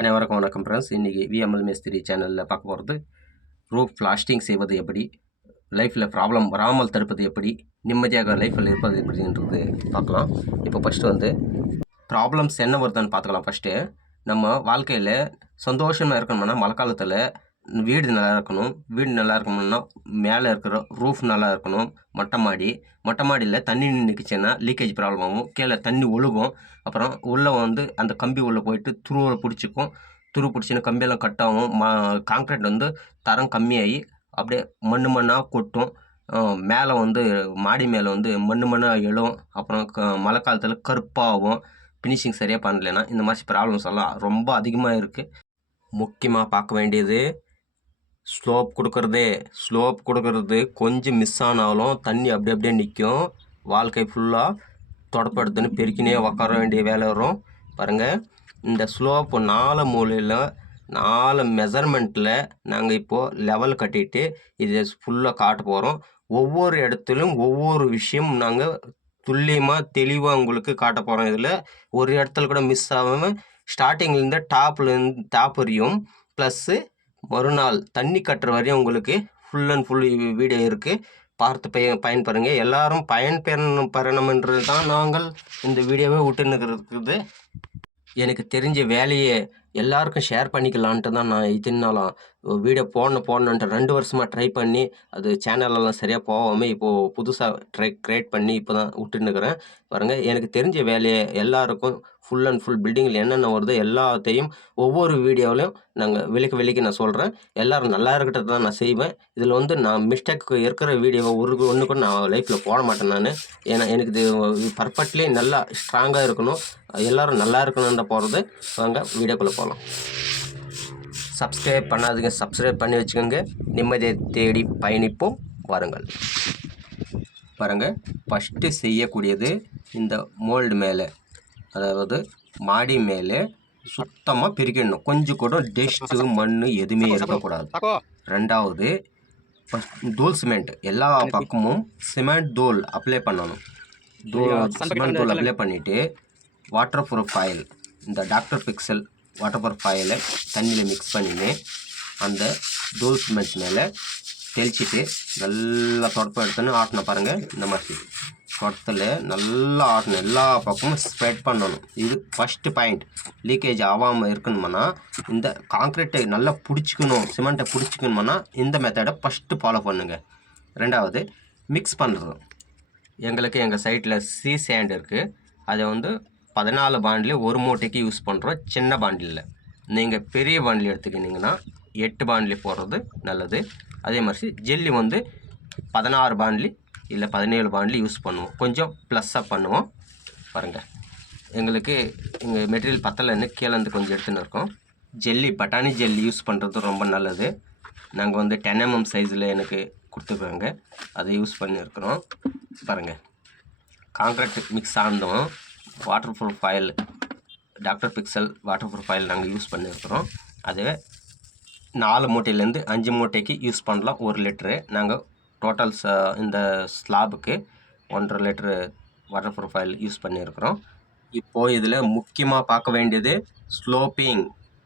அனைவருக்கும் வணக்கம் ஃப்ரெண்ட்ஸ் இன்றைக்கி விஎம்எல் மேஸ்திரி சேனலில் பார்க்க போகிறது ரூப் பிளாஸ்டிங் செய்வது எப்படி லைஃப்பில் ப்ராப்ளம் வராமல் தடுப்பது எப்படி நிம்மதியாக லைஃப்பில் இருப்பது எப்படின்றது பார்க்கலாம். இப்போ ஃபஸ்ட்டு வந்து ப்ராப்ளம்ஸ் என்ன வருதுன்னு பார்த்துக்கலாம். ஃபஸ்ட்டு நம்ம வாழ்க்கையில் சந்தோஷமாக இருக்கணும்னா மழை காலத்தில் வீடு நல்லா இருக்கணும் வீடு நல்லா இருக்கணும்னா மேலே இருக்கிற ரூஃப் நல்லா இருக்கணும் மொட்டை மாடி. மொட்டை மாடியில் தண்ணி நிற்கிச்சுன்னா லீக்கேஜ் ப்ராப்ளம் ஆகும். கீழே தண்ணி ஒழுகும். அப்புறம் உள்ளே வந்து அந்த கம்பி உள்ளே போயிட்டு துருவை பிடிச்சிக்கும். துரு பிடிச்சின்னு கம்பியெல்லாம் கட் ஆகும். மா காங்க்ரீட் வந்து தரம் கம்மியாகி அப்படியே மண் மண்ணாக கொட்டும். மேலே வந்து மாடி மேலே வந்து மண் மண்ணாக எழும். அப்புறம் க மழை காலத்தில் கருப்பாகும். ஃபினிஷிங் சரியாக பண்ணலைன்னா இந்த மாதிரி ப்ராப்ளம்ஸ் எல்லாம் ரொம்ப அதிகமாக இருக்குது முக்கியமாக பார்க்க வேண்டியது ஸ்லோப் கொடுக்கறது ஸ்லோப் கொடுக்கறது கொஞ்சம் மிஸ் ஆனாலும் தண்ணி அப்படி அப்படியே நிற்கும் வாழ்க்கை ஃபுல்லாக தொடப்படுத்துன்னு பெருக்கினே உக்கார வேண்டிய வேலை வரும். பாருங்கள் இந்த ஸ்லோப்பு நாலு மூலையில் நாலு மெஷர்மெண்ட்டில் நாங்கள் இப்போது லெவல் கட்டிட்டு இதை ஃபுல்லாக காட்ட போகிறோம் ஒவ்வொரு இடத்துலையும் ஒவ்வொரு விஷயம் நாங்கள் துல்லியமாக தெளிவாக உங்களுக்கு காட்ட போகிறோம் இதில் ஒரு இடத்துல கூட மிஸ் ஆகாமல் ஸ்டார்டிங்லேருந்து டாப்லேருந்து டாப் வரையும் ப்ளஸ்ஸு மறுநாள் தண்ணி கட்டுற வரையும் உங்களுக்கு ஃபுல் அண்ட் ஃபுல் வீடியோ இருக்குது பார்த்து பய பயன்பெறுங்க. எல்லாரும் பயன்பெறணும் பெறணுமென்றது தான் நாங்கள் இந்த வீடியோவை விட்டுன்னு எனக்கு தெரிஞ்ச வேலையை எல்லாருக்கும் ஷேர் பண்ணிக்கலான்ட்டு தான் நான் இதுனாலும் வீடியோ போடணும் போடணுன்ட்டு ரெண்டு வருஷமாக ட்ரை பண்ணி அது சேனலெல்லாம் சரியாக போகாமல் இப்போது புதுசாக ட்ரை க்ரியேட் பண்ணி இப்போ தான் விட்டுன்னுக்கிறேன் பாருங்கள் எனக்கு தெரிஞ்ச வேலையை எல்லாருக்கும் ஃபுல் அண்ட் ஃபுல் பில்டிங்கில் என்னென்ன வருதோ எல்லாத்தையும் ஒவ்வொரு வீடியோவிலையும் நாங்கள் விலைக்கு விலைக்கு நான் சொல்கிறேன் எல்லோரும் நல்லா இருக்கிறது தான் நான் செய்வேன். இதில் வந்து நான் மிஸ்டேக் இருக்கிற வீடியோவை ஒரு ஒன்று கூட நான் லைஃப்பில் போட மாட்டேன் நான். ஏன்னா எனக்கு இது பர்ஃபெக்ட்லி நல்லா ஸ்ட்ராங்காக இருக்கணும். எல்லோரும் நல்லா இருக்கணுன்ற போகிறது வாங்க வீடியோக்குள்ளே போகலாம் சப்ஸ்கிரைப் பண்ணாதீங்க. சப்ஸ்கிரைப் பண்ணி வச்சுக்கோங்க. நிம்மதியை தேடி பயணிப்போம். வாருங்கள். பாருங்கள் ஃபஸ்ட்டு செய்யக்கூடியது இந்த மோல்டு மேலே. அதாவது மாடி மேலே சுத்தமாக பிரிக்கணும். கொஞ்சம் கூட டஸ்ட்டு மண் எதுவுமே இருக்கக்கூடாது. ரெண்டாவது தூள் சிமெண்ட் எல்லா பக்கமும் சிமெண்ட் தூள் அப்ளை பண்ணணும். தூள் சிமெண்ட் தூள் அப்ளை பண்ணிவிட்டு வாட்டர் ப்ரூஃப் ஆயில் இந்த டாக்டர் பிக்சல் வாட்டர் ப்ரூஃப் ஆயிலை தண்ணியில் மிக்ஸ் பண்ணின்னு அந்த தூள் சிமெண்ட் மேலே தெளிச்சிட்டு நல்லா தொடப்பம் எடுத்துன்னு ஆட்டணும் பாருங்கள் இந்த மாதிரி. தொடத்தில் நல்லா ஆட்டணும். எல்லா பக்கமும் ஸ்ப்ரெட் பண்ணணும். இது ஃபஸ்ட்டு பாயிண்ட் லீக்கேஜ் ஆகாமல் இருக்கணுமானா இந்த காங்க்ரீட்டை நல்லா பிடிச்சிக்கணும் சிமெண்ட்டை பிடிச்சிக்கணுமானா இந்த மெத்தடை ஃபஸ்ட்டு ஃபாலோ பண்ணுங்கள் ரெண்டாவது மிக்ஸ் பண்ணுறது எங்களுக்கு எங்கள் சைட்டில் சி சேண்ட் இருக்குது அதை வந்து பதினாலு பாண்டில் ஒரு மூட்டைக்கு யூஸ் பண்ணுறோம் சின்ன பாண்டிலில் நீங்கள் பெரிய பாண்டில் எடுத்துக்கிட்டிங்கன்னா எட்டு பாண்டிலி போடுறது நல்லது. அதே மாதிரி ஜெல்லி வந்து பதினாறு பாண்டிலி இல்லை பதினேழு பாண்டிலி யூஸ் பண்ணுவோம். கொஞ்சம் ப்ளஸ்ஸாக பண்ணுவோம். பாருங்கள் எங்களுக்கு எங்கள் மெட்டீரியல் பத்தலைன்னு கீழேருந்து கொஞ்சம் எடுத்துன்னு இருக்கோம். ஜெல்லி பட்டாணி ஜெல்லி யூஸ் பண்ணுறது ரொம்ப நல்லது. நாங்கள் வந்து டென் எம்எம் சைஸில் எனக்கு கொடுத்துருக்காங்க. அதை யூஸ் பண்ணியிருக்கிறோம். பாருங்கள் காங்க்ரீட் மிக்ஸ் ஆனதும் water proof oil doctor Fixit water proof oil நாங்கள் யூஸ் பண்ணியிருக்கிறோம். அது நாலு மூட்டையிலேருந்து அஞ்சு மூட்டைக்கு யூஸ் பண்ணலாம். ஒரு லிட்ரு நாங்கள் டோட்டல் ச uh, இந்த ஸ்லாபுக்கு ஒன்றரை litre water proof oil use பண்ணியிருக்கிறோம். இப்போது இதில் முக்கியமாக பார்க்க வேண்டியது ஸ்லோப்பிங்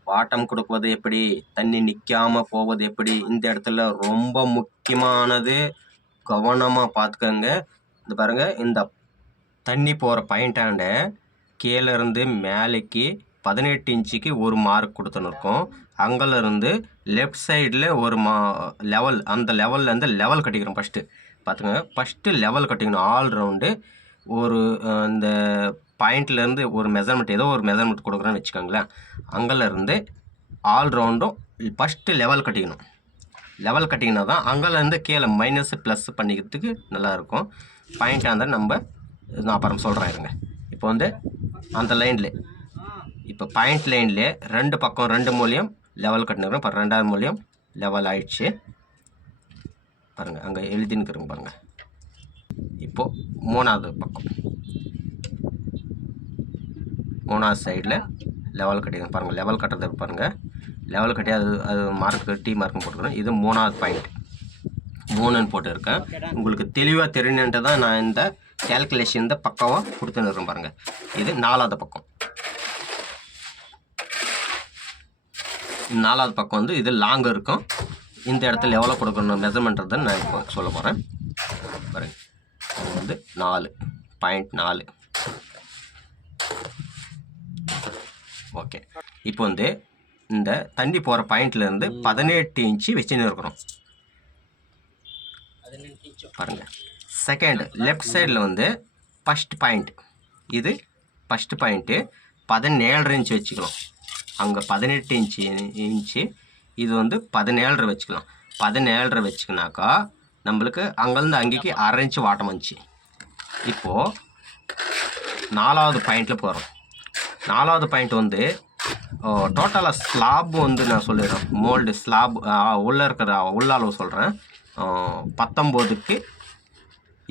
வாட்டம் கொடுப்பது எப்படி? தண்ணி நிற்காமல் போவது எப்படி? இந்த இடத்துல ரொம்ப முக்கியமானது கவனமாக பார்த்துக்கோங்க. இந்த பாருங்கள் இந்த தண்ணி போகிற பாயிண்டாண்ட கீழேருந்து மேலேக்கு பதினெட்டு இன்ச்சுக்கு ஒரு மார்க் கொடுத்துன்னு இருக்கோம். அங்கேருந்து லெஃப்ட் சைடில் ஒரு மா லெவல் அந்த லெவல்லேருந்து லெவல் கட்டிக்கிறோம் ஃபஸ்ட்டு பார்த்துங்க ஃபஸ்ட்டு லெவல் கட்டிக்கணும் ஆல் ரவுண்டு ஒரு அந்த இந்த பாயிண்ட்லேருந்து ஒரு மெஷர்மெண்ட் ஏதோ ஒரு மெஷர்மெண்ட் கொடுக்குறோன்னு வச்சுக்கோங்களேன். அங்கேருந்து ஆல் ரவுண்டும் ஃபஸ்ட்டு லெவல் கட்டிக்கணும். லெவல் கட்டிங்கன்னா தான் அங்கேருந்து கீழே மைனஸ் ப்ளஸ் பண்ணிக்கிறதுக்கு நல்லாயிருக்கும். பாயிண்ட்டாக இருந்தால் நம்ம நான் அப்புறம் சொல்கிறேன் இருங்க. இப்போ வந்து அந்த லைனில் இப்போ பாயிண்ட் லைனில் ரெண்டு பக்கம் ரெண்டு மூலியம் லெவல் கட்டினுக்கிறோம் இப்போ ரெண்டாவது மூலியம் லெவல் ஆயிடுச்சு. பாருங்கள் அங்கே எழுதினுக்கிறோங்க பாருங்கள் இப்போது மூணாவது பக்கம். மூணாவது சைடில் லெவல் கட்டிக்கணும் பாருங்கள் லெவல் கட்டுறது பாருங்கள் லெவல் கட்டி அது அது மார்க் டி மார்க்கும் போட்டுக்கிறோம் இது மூணாவது பாயிண்ட் மூணுன்னு போட்டிருக்கேன். உங்களுக்கு தெளிவாக தெரியணுன்ட்டு தான் நான் இந்த கேல்குலேஷன் இந்த பக்கமாக கொடுத்துன்னு இருக்கேன் பாருங்கள் இது நாலாவது பக்கம். நாலாவது பக்கம் வந்து இது லாங் இருக்கும். இந்த இடத்துல எவ்வளோ கொடுக்கணும் மெஷர்மெண்ட்றதை நான் இப்போ சொல்ல போகிறேன் பாருங்க. இது வந்து நாலு. பாயிண்ட் நாலு. ஓகே இப்போ வந்து இந்த தண்ணி போகிற பாயிண்ட்லேருந்து பதினெட்டு இன்ச்சு வச்சுன்னு இருக்கிறோம் பாருங்கள் செகண்ட் லெஃப்ட் சைடில் வந்து ஃபஸ்ட் பாயிண்ட் இது ஃபஸ்ட்டு பாயிண்ட்டு பதினேழரை இன்ச்சு வச்சுக்கலாம் அங்கே பதினெட்டு இன்ச்சு இன்ச்சு. இது வந்து பதினேழரை வச்சுக்கலாம். பதினேழரை வச்சுக்கினாக்கா நம்மளுக்கு அங்கேருந்து அங்கேக்கு அரை இன்ச்சு வாட்டம் வந்துச்சு. இப்போது நாலாவது பாயிண்டில் போகிறோம் நாலாவது பாயிண்ட் வந்து டோட்டலாக ஸ்லாப் வந்து நான் சொல்லிடுறேன். மோல்டு ஸ்லாப் உள்ளே இருக்கிற உள்ள அளவு சொல்கிறேன் பத்தொம்போதுக்கு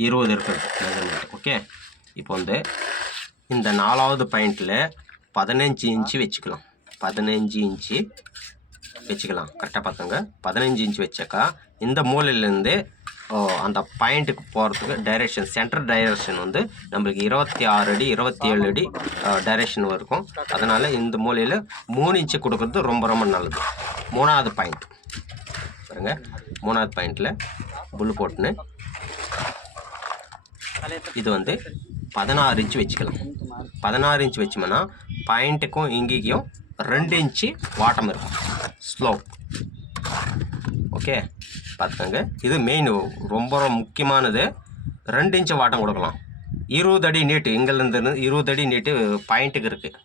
இருபது இருக்குது மெஷர்மெண்ட் ஓகே இப்போ வந்து இந்த நாலாவது பாயிண்டில் பதினஞ்சு இன்ச்சு வச்சுக்கலாம். பதினஞ்சு இன்ச்சு வச்சுக்கலாம். கரெக்டாக பார்த்துங்க பதினஞ்சு இன்ச்சு வச்சாக்கா இந்த மூலையிலேருந்து அந்த பாயிண்ட்டுக்கு போகிறதுக்கு டைரெக்ஷன் சென்டர் டைரெக்ஷன் வந்து நம்மளுக்கு இருபத்தி ஆறு அடி இருபத்தி ஏழு அடி டைரெக்ஷன் இருக்கும் அதனால் இந்த மூலையில் மூணு இன்ச்சு கொடுக்குறது ரொம்ப ரொம்ப நல்லது. மூணாவது பாயிண்ட் பாருங்க. மூணாவது பாயிண்டில் புல் போட்டுன்னு இது வந்து பதினாறு இன்ச்சு வச்சுக்கலாம். பதினாறு இன்ச்சு வச்சோம்னா பாயிண்ட்டுக்கும் இங்கேயும் ரெண்டு இன்ச்சு வாட்டம் இருக்கும். ஸ்லோப் ஓகே பார்த்துக்கோங்க. இது மெயின் ரொம்ப ரொம்ப முக்கியமானது. ரெண்டு இன்ச்சு வாட்டம் கொடுக்கலாம். இருபது அடி நீட்டு இங்கேருந்து இருபது அடி நீட்டு பாயிண்ட்டுக்கு இருக்குது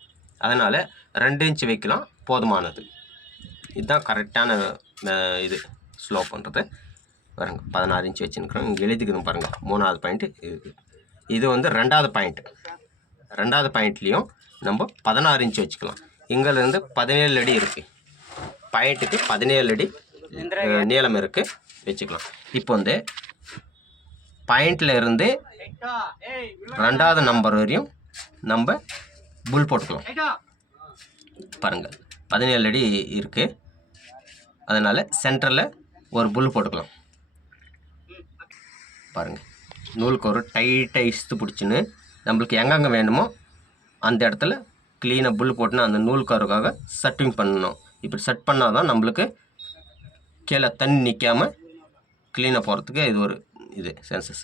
அதனால் ரெண்டு இன்ச்சு வைக்கலாம் போதுமானது. இதுதான் கரெக்டான இது. ஸ்லோ பண்ணுறது பாருங்க பதினாறு இன்ச்சு வச்சுருக்கிறோம். இங்கே எழுதிக்கணும் பாருங்கள் மூணாவது பாயிண்ட்டு இது இது வந்து ரெண்டாவது பாயிண்ட்டு ரெண்டாவது பாயிண்ட்லேயும் நம்ம பதினாறு இன்ச்சு வச்சுக்கலாம். இங்கேருந்து பதினேழு அடி இருக்குது பாயிண்ட்டுக்கு பதினேழு அடி நீளம் இருக்குது வச்சுக்கலாம். இப்போ வந்து பாயிண்டில் இருந்து ரெண்டாவது நம்பர் வரையும் நம்ம புல் போட்டுக்கலாம். பாருங்கள் பதினேழு அடி இருக்குது அதனால் சென்டரில் ஒரு புல் போட்டுக்கலாம். பாருங்கள் நூலுக்கு ஒரு டைட்டாக இஸ்து பிடிச்சின்னு நம்மளுக்கு எங்கெங்கே வேணுமோ அந்த இடத்துல க்ளீனாக புல் போட்டுனா அந்த நூல்காருக்காக செட்டிங் பண்ணணும். இப்படி செட் பண்ணால் தான் நம்மளுக்கு கீழே தண்ணி நிற்காமல் க்ளீனாக போகிறதுக்கு இது ஒரு இது சென்சஸ்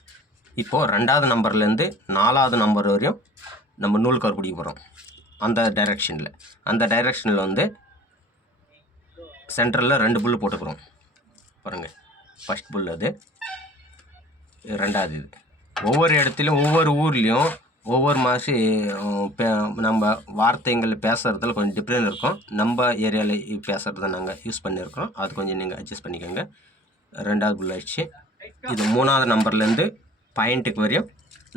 இப்போது ரெண்டாவது நம்பர்லேருந்து நாலாவது நம்பர் வரையும் நம்ம நூல்கார் பிடிக்க போகிறோம் அந்த டைரெக்ஷனில் அந்த டைரெக்ஷனில் வந்து சென்டரில் ரெண்டு புல் போட்டுக்கிறோம். பாருங்கள் ஃபஸ்ட் புல் அது. ரெண்டாவது இது. ஒவ்வொரு இடத்துலையும் ஒவ்வொரு ஊர்லேயும் ஒவ்வொரு மாதிரி பே நம்ம வார்த்தைகள் பேசுகிறதுல கொஞ்சம் டிஃப்ரெண்ட் இருக்கும். நம்ம ஏரியாவில் பேசுகிறத நாங்கள் யூஸ் பண்ணியிருக்கிறோம் அது கொஞ்சம் நீங்கள் அட்ஜஸ்ட் பண்ணிக்கோங்க. ரெண்டாவது புல் ஆயிடுச்சு. இது மூணாவது நம்பர்லேருந்து பாயிண்ட்டுக்கு வரையும்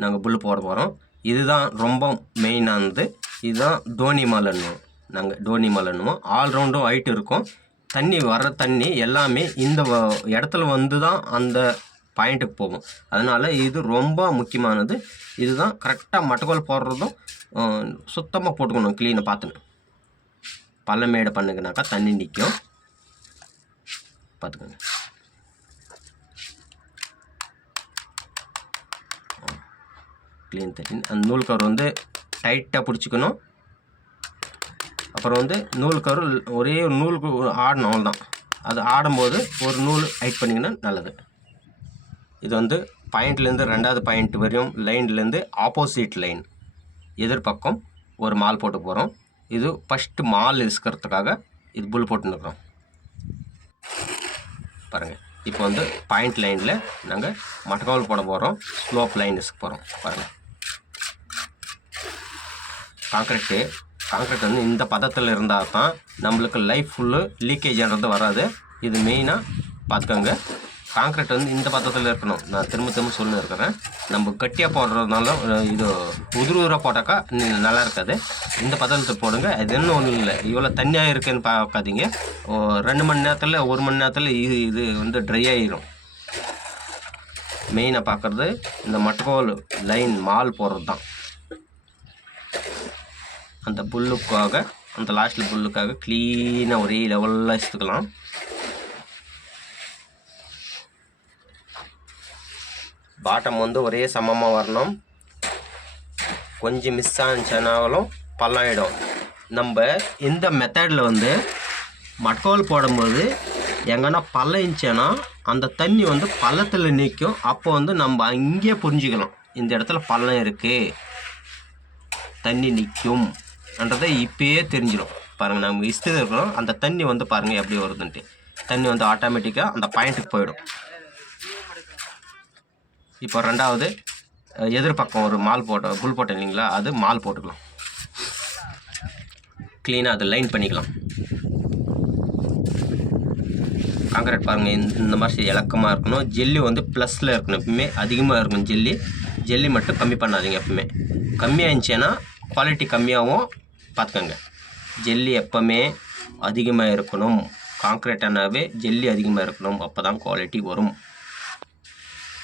நாங்கள் புல் போட போகிறோம் இதுதான் ரொம்ப மெயினானது இதுதான் டோனி மலைன்னுவோம் நாங்கள் டோனி மலன்னுவோம் ஆல்ரவுண்டும் ஹைட் இருக்கும். தண்ணி வர்ற தண்ணி எல்லாமே இந்த இடத்துல வந்து தான் அந்த பாயிண்ட்டுக்கு போகும். அதனால் இது ரொம்ப முக்கியமானது. இதுதான் கரெக்டாக மட்டக்கோல் போடுறதும் சுத்தமாக போட்டுக்கணும் க்ளீனை பார்த்துன்னு. பள்ளமேடை பண்ணுங்கனாக்கா தண்ணி நிற்கும் பார்த்துக்கோங்க. க்ளீன் தட்டின் அந்த நூல் கவர் வந்து டைட்டாக பிடிச்சிக்கணும். அப்புறம் வந்து நூல் கவர் ஒரே ஒரு நூலுக்கு ஆடணும் அவ்வளோதான் அது ஆடும்போது ஒரு நூல் ஹைட் பண்ணிங்கன்னா நல்லது. இது வந்து பாயிண்ட்லேருந்து ரெண்டாவது பாயிண்ட் வரையும் லைன்லேருந்து ஆப்போசிட் லைன் எதிர்பக்கம் ஒரு மால் போட்டு போகிறோம். இது ஃபஸ்ட்டு மால் இருக்கிறதுக்காக இது புல் போட்டுருக்குறோம் பாருங்கள் இப்போ வந்து பாயிண்ட் லைனில் நாங்கள் மட்டக்காவல் போட போகிறோம். ஸ்லோப் லைன் போகிறோம். பாருங்கள் காங்க்ரீட்டு காங்க்ரீட் வந்து இந்த பதத்தில் இருந்தால் தான் நம்மளுக்கு லைஃப் ஃபுல்லு லீக்கேஜ்ன்றது வராது. இது மெயினாக பார்த்துக்கோங்க. காங்கிரீட் வந்து இந்த பதத்தில் இருக்கணும். நான் திரும்ப திரும்ப சொல்லி இருக்கிறேன். நம்ம கட்டியாக போடுறதுனால இது உதிரு உதிராக போட்டாக்கா ந- நல்லா இருக்காது. இந்த பதத்தில் போடுங்க. அது என்ன ஒன்றும் இல்லை. இவ்வளோ தண்ணியாக இருக்குன்னு பார்க்காதீங்க ஓ, ரெண்டு மணி நேரத்தில் ஒரு மணி நேரத்தில் இது இது வந்து ட்ரை ஆகிரும் மெயினாக பார்க்குறது இந்த மட்டக்கோல் லைன் மால் போடுறது தான் அந்த புல்லுக்காக அந்த லாஸ்ட்டில் புல்லுக்காக க்ளீனாக ஒரே லெவலில் எடுத்துக்கலாம் பாட்டம் வந்து ஒரே சமமாக வரணும். கொஞ்சம் மிஸ் ஆனிச்சுனாலும் பள்ளம் ஆகிடும் நம்ம இந்த மெத்தடில் வந்து மட்கோல் போடும்போது எங்கன்னா பள்ளம் அந்த தண்ணி வந்து பள்ளத்தில் நிற்கும் அப்போ வந்து நம்ம அங்கேயே புரிஞ்சுக்கலாம் இந்த இடத்துல பள்ளம் இருக்குது தண்ணி நிற்கும்ன்றதை இப்பயே தெரிஞ்சிடும். பாருங்கள் நம்ம இஸ்தில் இருக்கிறோம். அந்த தண்ணி வந்து பாருங்கள் எப்படி வருதுன்ட்டு. தண்ணி வந்து ஆட்டோமேட்டிக்காக அந்த பாயிண்ட்டுக்கு போயிடும். இப்போ ரெண்டாவது எதிர்பக்கம் ஒரு மால் போட்ட புல் போட்டேன் இல்லைங்களா? அது மால் போட்டுக்கலாம். க்ளீனாக அதை லைன் பண்ணிக்கலாம். காங்கிரீட் பாருங்கள் இந்த இந்த மாதிரி இலக்கமாக இருக்கணும். ஜெல்லி வந்து ப்ளஸில் இருக்கணும் எப்பவுமே. அதிகமாக இருக்கணும் ஜெல்லி. ஜெல்லி மட்டும் கம்மி பண்ணாதீங்க எப்பவுமே. கம்மியாக இருந்துச்சுன்னா குவாலிட்டி கம்மியாகவும் பார்த்துக்கோங்க. ஜெல்லி எப்போவுமே அதிகமாக இருக்கணும். காங்க்ரீட்டானாவே ஜெல்லி அதிகமாக இருக்கணும். அப்போ தான் குவாலிட்டி வரும்.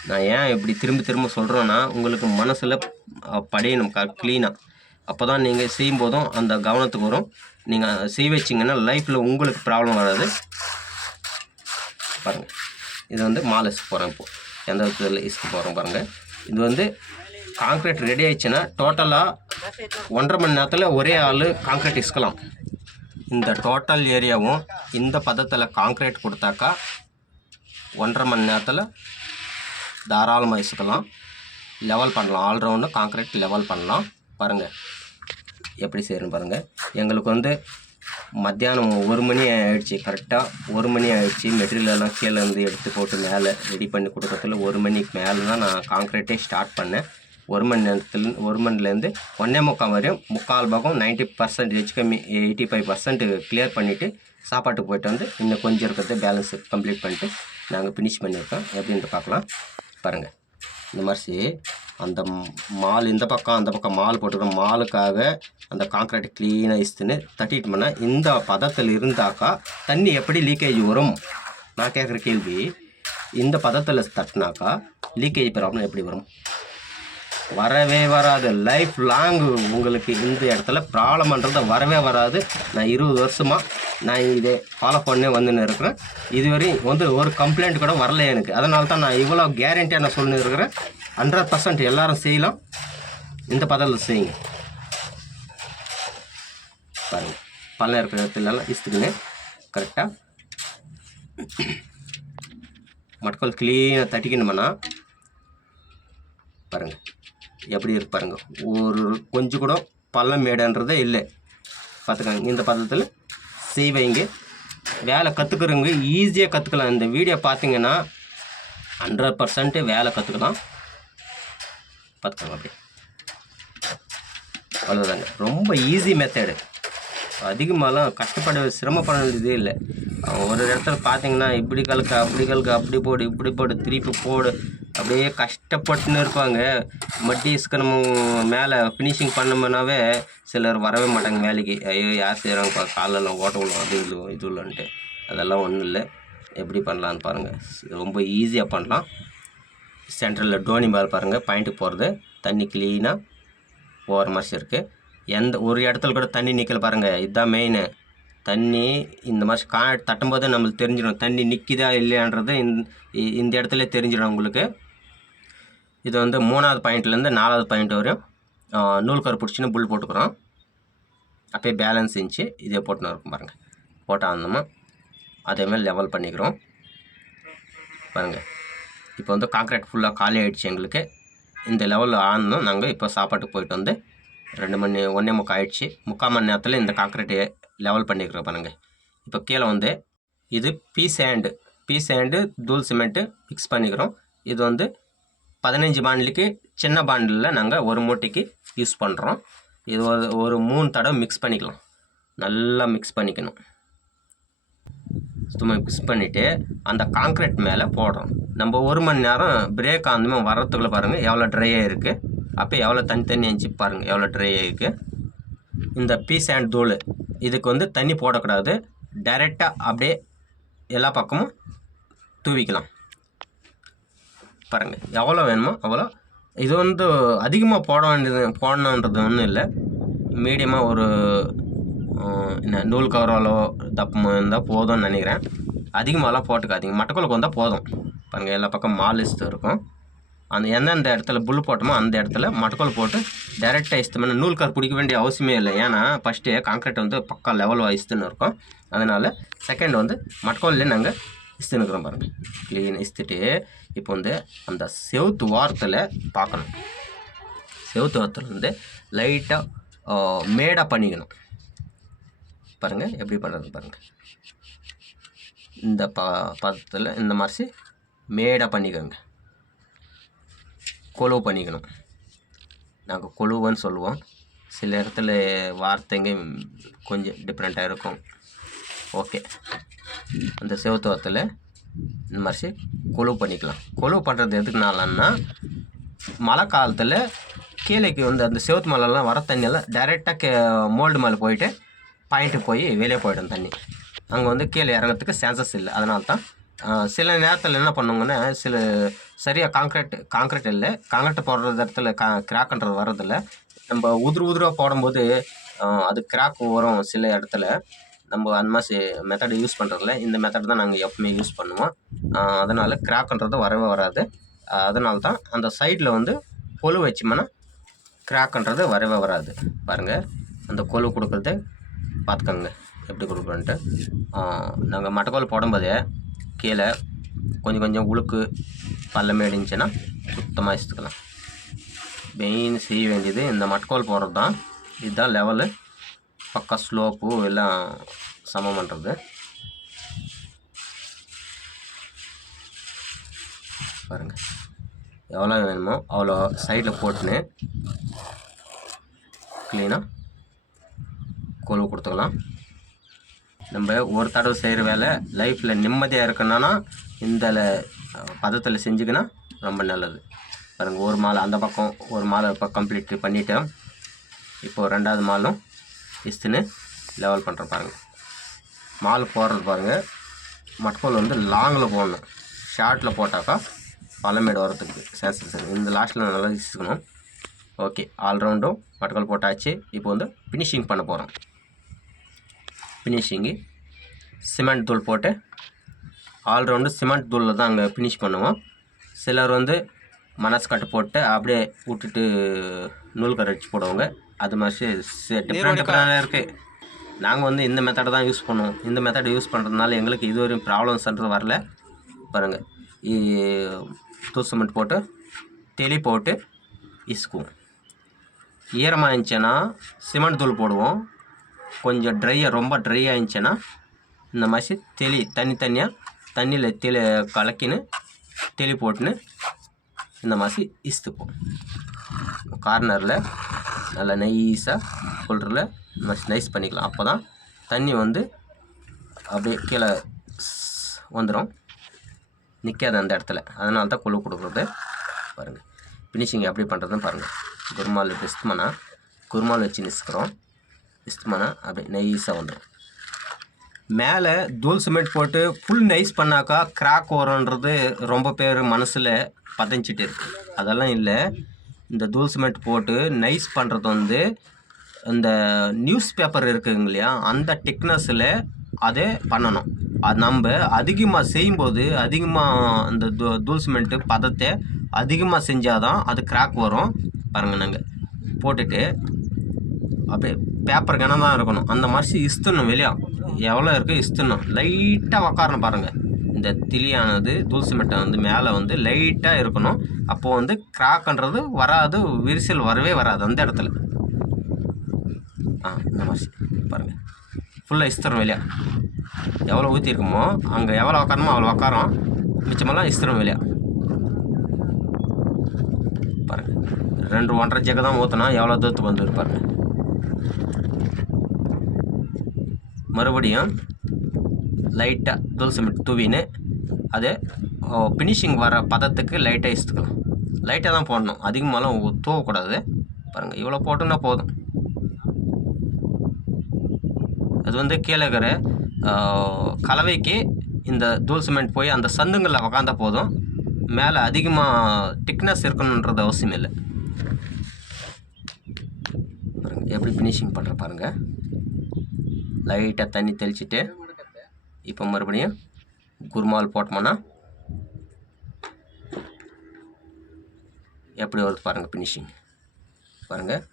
நான் ஏன் இப்படி திரும்ப திரும்ப சொல்கிறேன்னா உங்களுக்கு மனசில் படையணும் க க்ளீனாக அப்போ தான் நீங்கள் செய்யும்போதும் அந்த கவனத்துக்கு வரும். நீங்கள் செய்ய வச்சிங்கன்னா லைஃப்பில் உங்களுக்கு ப்ராப்ளம் வராது. பாருங்கள் இது வந்து மாலை இஸ்க்கு போகிறேன் இப்போது எந்த விதத்தில் இஸ்க்கு போகிறோம் பாருங்கள் இது வந்து காங்க்ரீட் ரெடி ஆயிடுச்சுன்னா டோட்டலாக ஒன்றரை மணி நேரத்தில் ஒரே ஆள் காங்க்ரீட் இஸ்க்கலாம் இந்த டோட்டல் ஏரியாவும் இந்த பதத்தில் காங்க்ரீட் கொடுத்தாக்கா ஒன்றரை மணி நேரத்தில் தாராளமாக இசுக்கலாம் லெவல் பண்ணலாம். ஆல்ரவுண்டு காங்க்ரீட் லெவல் பண்ணலாம். பாருங்கள் எப்படி செய்யணும் பாருங்கள் எங்களுக்கு வந்து மத்தியானம் ஒரு மணி ஆகிடுச்சி கரெக்டாக ஒரு மணி ஆகிடுச்சி மெட்டீரியல் எல்லாம் கீழே இருந்து எடுத்து போட்டு மேலே ரெடி பண்ணி கொடுக்கறதுல ஒரு மணிக்கு மேலே தான் நான் காங்க்ரீட்டே ஸ்டார்ட் பண்ணேன். ஒரு மணி நேரத்தில் ஒரு மணிலேருந்து ஒன்றே முக்கால் வரையும் முக்கால் பாகம் நைன்ட்டி பர்சன்டேஜ் கம்மி எயிட்டி ஃபைவ் பர்சன்ட் கிளியர் பண்ணிவிட்டு சாப்பாட்டுக்கு போயிட்டு வந்து இன்னும் கொஞ்சம் இருக்கிறத பேலன்ஸ் கம்ப்ளீட் பண்ணிட்டு நாங்கள் ஃபினிஷ் பண்ணியிருக்கோம். எப்படின்ட்டு பார்க்கலாம். பாருங்கள் இந்த மாதிரி அந்த மால் இந்த பக்கம் அந்த பக்கம் மால் போட்டுக்கணும். மாலுக்காக அந்த காங்க்ரீட் க்ளீனாக இஸ்துன்னு தட்டிட்டோம்னா இந்த பதத்தில் இருந்தாக்கா தண்ணி எப்படி லீக்கேஜ் வரும்? நான் கேட்குற கேள்வி இந்த பதத்தில் தட்டினாக்கா லீக்கேஜ் ப்ராப்ளம் எப்படி வரும்? வரவே வராது. லைஃப் லாங் உங்களுக்கு இந்த இடத்துல ப்ராப்ளம்ன்றது வரவே வராது. நான் இருபது வருஷமாக நான் இதை ஃபாலோ பண்ணி வந்துன்னு இருக்கிறேன். இதுவரையும் வந்து ஒரு கம்ப்ளைண்ட் கூட வரல எனக்கு. அதனால தான் நான் இவ்வளோ கேரண்டியாக நான் சொல்லி இருக்கிறேன். ஹண்ட்ரட் பர்சன்ட் எல்லாரும் செய்யலாம். இந்த பதத்தில் செய்யுங்க. பாருங்கள் பள்ளம் இருக்கிற இடத்துலலாம் இஸ்துக்குன்னு கரெக்டாக மட்கோல் க்ளீனாக தட்டிக்கணுமாண்ணா? பாருங்கள் எப்படி இருப்பாருங்க ஒரு கொஞ்சம் கூட பள்ளம் மேடுன்றதே இல்லை. பார்த்துக்கோங்க இந்த பதத்தில் செய்வீங்க. வேலை கற்றுக்குறவங்க ஈஸியாக கற்றுக்கலாம் இந்த வீடியோ பார்த்தீங்கன்னா ஹண்ட்ரட் பர்சன்ட்டு வேலை கற்றுக்கலாம் பார்த்துக்கோங்க அப்படி அவ்வளோதாங்க ரொம்ப ஈஸி மெத்தடு அதிகமாகலாம் கஷ்டப்பட சிரமப்பட வேண்டியதே இல்லை. ஒரு இடத்துல பார்த்தீங்கன்னா இப்படி கலக்க அப்படி கலக்க அப்படி போடு இப்படி போடு திருப்பி போடு. அப்படியே கஷ்டப்பட்டுன்னு இருப்பாங்க. மட்டிஸ்க்கு நம்ம மேலே ஃபினிஷிங் பண்ணோம்னாவே சிலர் வரவே மாட்டாங்க வேலைக்கு. ஐயோ யார் செய்கிறாங்க காலெல்லாம் ஓட்ட விழும் அது விழும் இது இல்லைன்ட்டு அதெல்லாம் ஒன்றும் இல்லை. எப்படி பண்ணலான்னு பாருங்கள் ரொம்ப ஈஸியாக பண்ணலாம். சென்ட்ரலில் டோனி பால் பாருங்கள் பாயிண்ட்டுக்கு போகிறது தண்ணி க்ளீனாக போகிற மாதிரி இருக்குது எந்த ஒரு இடத்துல கூட தண்ணி நிற்கல பாருங்கள் இதுதான் மெயின் தண்ணி இந்த மாதிரி கா தட்டும்போது நம்மளுக்கு தெரிஞ்சிடும். தண்ணி நிற்கிதா இல்லையான்றது இ- இந்த இடத்துல தெரிஞ்சிடும் உங்களுக்கு. இது வந்து மூணாவது பாயிண்ட்லேருந்து நாலாவது பாயிண்ட் வரையும் நூல் கரு பிடிச்சின்னு புல் போட்டுக்கிறோம். அப்படியே பேலன்ஸ் இருந்துச்சு இதே போட்டுன்னு இருக்கும் பாருங்கள் போட்டால் வந்தோமா அதேமாதிரி லெவல் பண்ணிக்கிறோம். பாருங்கள் இப்போ வந்து காங்க்ரீட் ஃபுல்லாக காலி ஆகிடுச்சு எங்களுக்கு. இந்த லெவலில் ஆனதும் நாங்கள் இப்போ சாப்பாட்டுக்கு போயிட்டு வந்து ரெண்டு மணி ஒன்றே முக்கால் ஆயிடுச்சு. முக்கால் மணி நேரத்தில் இந்த காங்க்ரீட்டு லெவல் பண்ணிக்கிறோம் பாருங்கள் இப்போ கீழே வந்து இது பீ சேண்டு பீ சேண்டு தூள் சிமெண்ட்டு மிக்ஸ் பண்ணிக்கிறோம். இது வந்து பதினஞ்சு பாண்டிலுக்கு சின்ன பாண்டிலில் நாங்கள் ஒரு மூட்டைக்கு யூஸ் பண்ணுறோம் இது ஒரு ஒரு மூணு தடவை மிக்ஸ் பண்ணிக்கலாம். நல்லா மிக்ஸ் பண்ணிக்கணும். சுத்தமாக மிக்ஸ் பண்ணிவிட்டு அந்த காங்க்ரீட் மேலே போடுறோம். நம்ம ஒரு மணி நேரம் பிரேக் அந்த மாதிரி வர்றதுக்குள்ளே பாருங்கள் எவ்வளோ ட்ரை ஆகிருக்கு அப்போ எவ்வளோ தண்ணி தண்ணி அஞ்சு பாருங்கள் எவ்வளோ ட்ரை ஆகிருக்கு இந்த பீஸ் அண்ட் தூள் இதுக்கு வந்து தண்ணி போடக்கூடாது. டைரெக்டாக அப்படியே எல்லா பக்கமும் தூவிக்கலாம். பாருங்கள் எவ்வளோ வேணுமோ அவ்வளோ இது வந்து அதிகமாக போட வேண்டியது போடணுன்றது ஒன்றும் இல்லை. மீடியமாக ஒரு என்ன நூல் கவராலோ தப்பமோ இருந்தால் போதும்னு நினைக்கிறேன். அதிகமாகலாம் போட்டுக்காதீங்க. மட்டக்குழுக்கு வந்தால் போதும். பாருங்கள் எல்லா பக்கம் மாலிஸ்ட் இருக்கும். அந்த எந்தெந்த இடத்துல புல் போட்டோமோ அந்த இடத்துல மட்டக்கோல் போட்டு டேரெக்டாக இஸ்துமே நூல் கார் பிடிக்க வேண்டிய அவசியமே இல்லை. ஏன்னா ஃபஸ்ட்டு கான்க்ரீட் வந்து பக்கா லெவல் இஸ்துன்னு இருக்கும். அதனால் செகண்ட் வந்து மட்டக்கோல்லே நாங்கள் இஸ்துனுக்குறோம் பாருங்கள் க்ளீன் இஸ்துட்டு. இப்போ வந்து அந்த செவுத்து வாரத்தில் பார்க்கணும் செவுத்து வாரத்தில் வந்து லைட்டாக மேடாக பண்ணிக்கணும். பாருங்கள் எப்படி பண்ணுறது பாருங்கள் இந்த ப பதத்தில் இந்த மாதிரி மேடாக பண்ணிக்கோங்க. கொழுவு பண்ணிக்கணும். நாங்கள் கொழுவுன்னு சொல்லுவோம். சில இடத்துல வார்த்தைங்க கொஞ்சம் டிஃப்ரெண்ட்டாக இருக்கும். ஓகே. அந்த செவத்துவத்தில் இந்த மாதிரி கொழுவு பண்ணிக்கலாம். கொழுவு பண்ணுறது எதுக்குனாலன்னா மழை காலத்தில் கீழேக்கு வந்து அந்த செவத்து மலைலாம் வர தண்ணியெல்லாம் டைரெக்டாக கே மோல்டு மேலே போயிட்டு பாயிண்ட்டு போய் வெளியே போயிடும் தண்ணி. அங்கே வந்து கீழே இறங்கிறதுக்கு சான்சஸ் இல்லை. அதனால தான் சில நேரத்தில் என்ன பண்ணுங்கன்னா சில சரியாக காங்க்ரீட் காங்க்ரீட் இல்லை. காங்க்ரீட் போடுற இடத்துல கா கிராக்ன்றது வர்றதில்ல. நம்ம உதிரு உதிராக போடும்போது அது கிராக் வரும் சில இடத்துல. நம்ம அந்த மாதிரி மெத்தட் யூஸ் பண்ணுறதில்ல இந்த மெத்தட் தான் நாங்கள் எப்பவுமே யூஸ் பண்ணுவோம். அதனால் கிராக்ன்றது வரவே வராது. அதனால தான் அந்த சைடில் வந்து கொலு வச்சோம்னா கிராக்ன்றது வரவே வராது. பாருங்கள் அந்த கொலு கொடுக்குறது பார்த்துக்கோங்க எப்படி கொடுக்குறோன்ட்டு நாங்கள் மட்டக்கோல் போடும்போதே கீழே கொஞ்சம் கொஞ்சம் உழுக்கு பள்ளமே இருந்துச்சுன்னா சுத்தமாக எடுத்துக்கலாம். மெயின் செய்ய வேண்டியது இந்த மட்டக்கோல் போடுறது தான் இதுதான் லெவலு பக்கம் ஸ்லோப்பு எல்லாம் சமம் பண்ணுறது பாருங்கள் எவ்வளோ வேணுமோ அவ்வளோ சைடில் போட்டுன்னு க்ளீனாக கொழுவு கொடுத்துக்கலாம். நம்ம ஒரு தடவை செய்கிற வேலை லைஃப்பில் நிம்மதியாக இருக்கணும்னா இந்த பதத்தில் செஞ்சுக்கினா ரொம்ப நல்லது. பாருங்கள் ஒரு மாலை அந்த பக்கம் ஒரு மாலை இப்போ கம்ப்ளீட் பண்ணிட்டோம். இப்போது ரெண்டாவது மாலும் இஸ்துன்னு லெவல் பண்ணுற பாருங்கள் மால் போடுறது பாருங்கள் மட்கோல் வந்து லாங்கில் போடணும். ஷார்ட்டில் போட்டாக்கா பழமேடு வரத்துக்கு சான்சஸ் இந்த லாஸ்ட்டில் நல்லா இசுக்கணும் ஓகே ஆல்ரவுண்டும் மட்கோல் போட்டாச்சு. இப்போ வந்து ஃபினிஷிங் பண்ண போகிறோம் ஃபினிஷிங்கு சிமெண்ட் தூள் போட்டு ஆல்ரவுண்டு சிமெண்ட் தூளில் தான் அங்கே ஃபினிஷ் பண்ணுவோம். சிலர் வந்து மனசு கட்டு போட்டு அப்படியே விட்டுட்டு நூல் கரை அடிச்சு போடுவாங்க. அது மாதிரி டிஃப்ரெண்ட் டிஃப்ரெண்டாக இருக்குது நாங்கள் வந்து இந்த மெத்தடை தான் யூஸ் பண்ணுவோம். இந்த மெத்தடை யூஸ் பண்ணுறதுனால எங்களுக்கு இது வரையும் ப்ராப்ளம்ஸ்ன்றது வரல. பாருங்கள் தூள் சிமெண்ட் போட்டு தெளி போட்டு இசுக்குவோம். ஈரமாக இருந்துச்சுன்னா சிமெண்ட் தூள் போடுவோம். கொஞ்சம் ட்ரையாக ரொம்ப ட்ரை ஆயிருந்துச்சுன்னா இந்த மாதிரி தெளி தனித்தனியாக தண்ணியில் தெளி கலக்கின்னு தெளி போட்டுன்னு இந்த மாதிரி இஸ்துப்போம் கார்னரில் நல்லா நைஸாக ஃபுல்டரில் இந்த நைஸ் பண்ணிக்கலாம். அப்போ தான் தண்ணி வந்து அப்படியே கீழே வந்துடும் நிற்காது அந்த இடத்துல. அதனால தான் கொழு கொடுக்குறது. பாருங்கள் ஃபினிஷிங் எப்படி பண்ணுறதுன்னு பாருங்கள் குருமால் பிஸ்துமனா குருமால் வச்சு நிசுக்கிறோம். பிஸ்துமனா அப்படியே நைஸாக வந்துடும் மேலே தூள் சிமெண்ட் போட்டு ஃபுல் நைஸ் பண்ணாக்கா கிராக் வரும்ன்றது ரொம்ப பேர் மனசில் பதஞ்சிட்டு இருக்கு. அதெல்லாம் இல்லை. இந்த தூள் சிமெண்ட் போட்டு நைஸ் பண்ணுறது வந்து இந்த நியூஸ் பேப்பர் இருக்குங்க இல்லையா? அந்த திக்னஸில் அதே பண்ணணும். அது நம்ம அதிகமாக செய்யும்போது அதிகமாக அந்த தூ தூள் சிமெண்ட்டு பதத்தை அதிகமாக செஞ்சால் தான் அது கிராக் வரும். பாருங்கள் நாங்கள் போட்டுட்டு அப்படியே பேப்பர் கனம் தான் இருக்கணும். அந்த மாதிரி இஸ்தணும் வெளியா எவ்வளோ இருக்குது இஸ்தணும் லைட்டாக உக்காரணும் பாருங்கள் இந்த திலியானது தூசி மெட்டை வந்து மேலே வந்து லைட்டாக இருக்கணும். அப்போது வந்து கிராக்ன்றது வராது விரிசல் வரவே வராது அந்த இடத்துல. ஆ இந்த மாதிரி பாருங்கள் ஃபுல்லாக இஸ்திரம் வெளியா எவ்வளோ ஊற்றிருக்கோமோ அங்கே எவ்வளோ உக்காரமோ அவ்வளோ உக்காரம். மிச்சமெல்லாம் இஸ்திரம் வெளியா பாருங்கள் ரெண்டு ஒன்றரை ஜெக தான் ஊற்றினா எவ்வளோ தூரத்துக்கு வந்துருப்பாருங்க மறுபடியும் லைட்டாக தூள் சிமெண்ட் தூவின்னு அது ஃபினிஷிங் வர பதத்துக்கு லைட்டாக இசுத்துக்கலாம் லைட்டாக தான் போடணும். அதிகமாகலாம் தூவக்கூடாது. பாருங்கள் இவ்வளோ போட்டோம்னா போதும். அது வந்து கீழே இருக்கிற கலவைக்கு இந்த தூள் சிமெண்ட் போய் அந்த சந்துங்களில் உக்காந்தா போதும். மேலே அதிகமாக திக்னஸ் இருக்கணுன்றது அவசியம் இல்லை. பாருங்கள் எப்படி ஃபினிஷிங் பண்ணுற பாருங்கள் லைட்டாக தண்ணி தெளிச்சுட்டு இப்போ மறுபடியும் குருமால் போட்டோம்னா எப்படி வருது பாருங்கள் ஃபினிஷிங் பாருங்கள்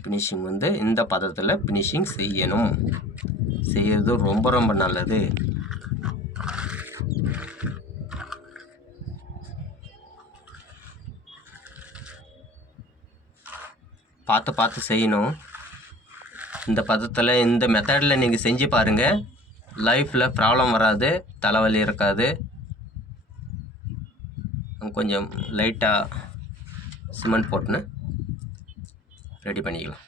ஃபினிஷிங் வந்து இந்த பதத்தில் ஃபினிஷிங் செய்யணும். செய்கிறது ரொம்ப ரொம்ப நல்லது. பார்த்து பார்த்து செய்யணும். இந்த பதத்தில் இந்த மெத்தடில் நீங்கள் செஞ்சு பாருங்கள் லைஃப்பில் ப்ராப்ளம் வராது தலைவலி இருக்காது. கொஞ்சம் லைட்டாக சிமெண்ட் போட்டுன்னு ரெடி பண்ணிக்கலாம்.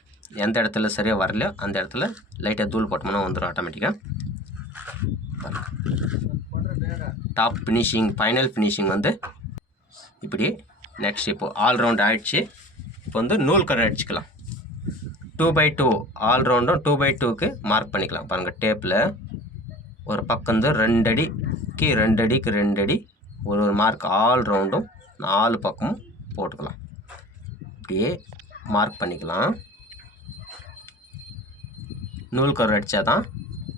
எந்த இடத்துல சரியாக வரலையோ அந்த இடத்துல லைட்டாக தூள் போட்டோம்னா வந்துடும் ஆட்டோமேட்டிக்காக டாப் ஃபினிஷிங் ஃபைனல் ஃபினிஷிங் வந்து இப்படி நெக்ஸ்ட் இப்போ ஆல்ரவுண்ட் ஆயிடுச்சு. இப்போ வந்து நூல் கரை அடிச்சுக்கலாம். டூ பை டூ ஆல்ரவுண்டும் டூ பை டூக்கு மார்க் பண்ணிக்கலாம். பாருங்கள் டேப்பில் ஒரு பக்கம் வந்து ரெண்டடிக்கு ரெண்டடி ஒரு ஒரு மார்க் ஆல் ரவுண்டும் நாலு பக்கமும் போட்டுக்கலாம். இப்படியே மார்க் பண்ணிக்கலாம். நூல் கவர் அடித்தா தான்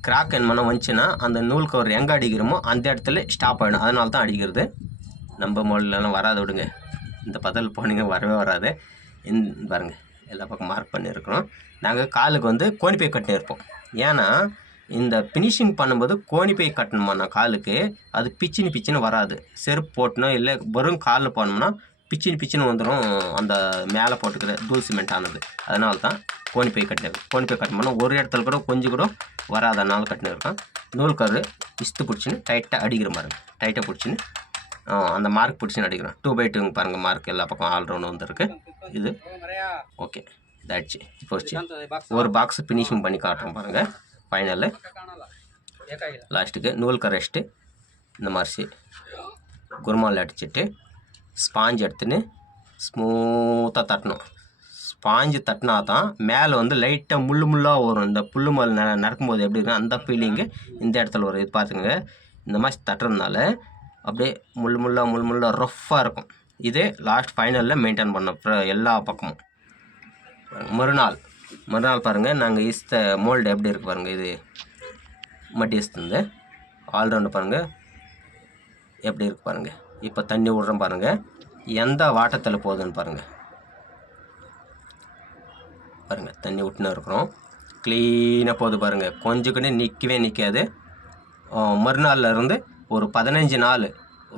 கிராக் என்ன வந்துச்சுன்னா அந்த நூல் கவர் எங்கே அடிக்கிறோமோ அந்த இடத்துல ஸ்டாப் ஆகிடும் அதனால தான் அடிக்கிறது. நம்ம மொழிலலாம் வராது விடுங்க. இந்த பதில் போனீங்க வரவே வராது. இந்த பாருங்கள் எல்லா பக்கம் மார்க் பண்ணியிருக்கிறோம். நாங்கள் காலுக்கு வந்து கோணிப்பை கட்டினிருப்போம் ஏன்னா இந்த ஃபினிஷிங் பண்ணும்போது கோணிப்பை கட்டணுமாண்ணா காலுக்கு? அது பிச்சின்னு பிச்சின்னு வராது. செருப்பு போட்டணும் இல்லை வெறும் காலில் போனோம்னா பிச்சின்னு பிச்சின்னு வந்துடும் அந்த மேலே போட்டுக்கிற தூள் சிமெண்ட் ஆனது. அதனால தான் கோணிப்பை கட்டினது கோணிப்பை கட்டணும்னா ஒரு இடத்துல கூட கொஞ்சம் கூட வராத அதனால கட்டினு இருக்கோம் நூல் கரு இஸ்து பிடிச்சின்னு டைட்டாக அடிக்கிற பாருங்க டைட்டாக பிடிச்சின்னு அந்த மார்க் பிடிச்சின்னு அடிக்கிறோம். டூ பை டூங்க பாருங்கள் மார்க் எல்லா பக்கம் ஆல்ரவுண்ட் வந்திருக்கு. இது ஓகே இதாகிடுச்சு போச்சு ஒரு பாக்ஸ் ஃபினிஷிங் பண்ணி காட்டுறோம் பாருங்கள் ஃபைனலு லாஸ்ட்டுக்கு நூல் கரைச்சிட்டு இந்த மாதிரி குருமால் அடிச்சுட்டு ஸ்பாஞ்ச் எடுத்துன்னு ஸ்மூத்தாக தட்டணும். ஸ்பாஞ்சு தட்டினா தான் மேலே வந்து லைட்டாக முள்ளு முள்ளாக வரும். இந்த புல்லு மேல் ந நடக்கும்போது எப்படி இருக்கும் அந்த ஃபீலிங்கு இந்த இடத்துல வரும். இது பார்த்துங்க இந்த மாதிரி தட்டுறதுனால அப்படியே முள்ளு முள்ளாக முள் முள்ளாக ரஃப்பாக இருக்கும். இதே லாஸ்ட் ஃபைனலில் மெயின்டைன் பண்ண எல்லா பக்கமும். மறுநாள். மறுநாள் பாருங்கள் நாங்கள் ஈஸ்த மோல்டு எப்படி இருக்குது பாருங்கள் இது மட்டி ஆல்ரவுண்டு பாருங்கள் எப்படி இருக்குது பாருங்கள் இப்போ தண்ணி விட்றோம் பாருங்கள் எந்த வாட்டத்தில் போகுதுன்னு பாருங்கள் பாருங்கள் தண்ணி விட்டுன்னு இருக்கிறோம். க்ளீனாக போகுது பாருங்கள் கொஞ்சம் நிற்கவே நிற்காது மறுநாள்லேருந்து ஒரு பதினஞ்சு நாள்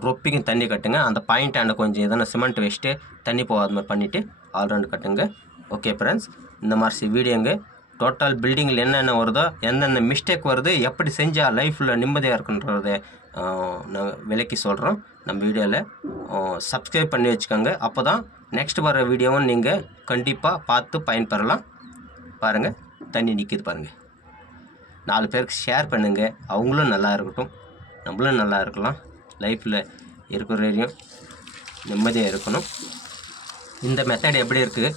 ரொப்பிக்கும் தண்ணி கட்டுங்க. அந்த பாயிண்ட் அண்ட் கொஞ்சம் எதனா சிமெண்ட் வச்சுட்டு தண்ணி போகாத மாதிரி பண்ணிவிட்டு ஆல்ரவுண்டு கட்டுங்க. ஓகே ஃப்ரெண்ட்ஸ் இந்த மாதிரி வீடியோங்க டோட்டல் பில்டிங்கில் என்னென்ன வருதோ எந்தெந்த மிஸ்டேக் வருது எப்படி செஞ்சால் லைஃப்பில் நிம்மதியாக இருக்குன்றத நாங்கள் விலக்கி சொல்கிறோம் நம்ம வீடியோவில் சப்ஸ்கிரைப் பண்ணி வச்சுக்கோங்க. அப்போ தான் நெக்ஸ்ட் வர வீடியோவும் நீங்கள் கண்டிப்பாக பார்த்து பயன்பெறலாம். பாருங்கள் தண்ணி நிற்கிது பாருங்கள் நாலு பேருக்கு ஷேர் பண்ணுங்கள் அவங்களும் நல்லா இருக்கட்டும். நம்மளும் நல்லா இருக்கலாம். லைஃப்பில் இருக்கிற வரையும் நிம்மதியாக இருக்கணும். இந்த மெத்தட் எப்படி இருக்குது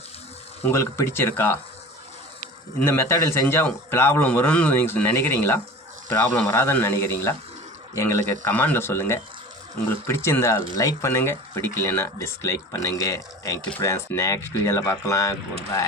உங்களுக்கு பிடிச்சிருக்கா? இந்த மெத்தடில் செஞ்சால் ப்ராப்ளம் வரும்னு நீங்கள் நினைக்கிறீங்களா? ப்ராப்ளம் வராதுன்னு நினைக்கிறீங்களா? எங்களுக்கு கமாண்டில் சொல்லுங்கள் உங்களுக்கு பிடிச்சிருந்தா லைக் பண்ணுங்கள் பிடிக்கலன்னா டிஸ்லைக் பண்ணுங்கள் தேங்க்யூ ஃப்ரெண்ட்ஸ் நெக்ஸ்ட் வீடியோவில் பார்க்கலாம். Good bye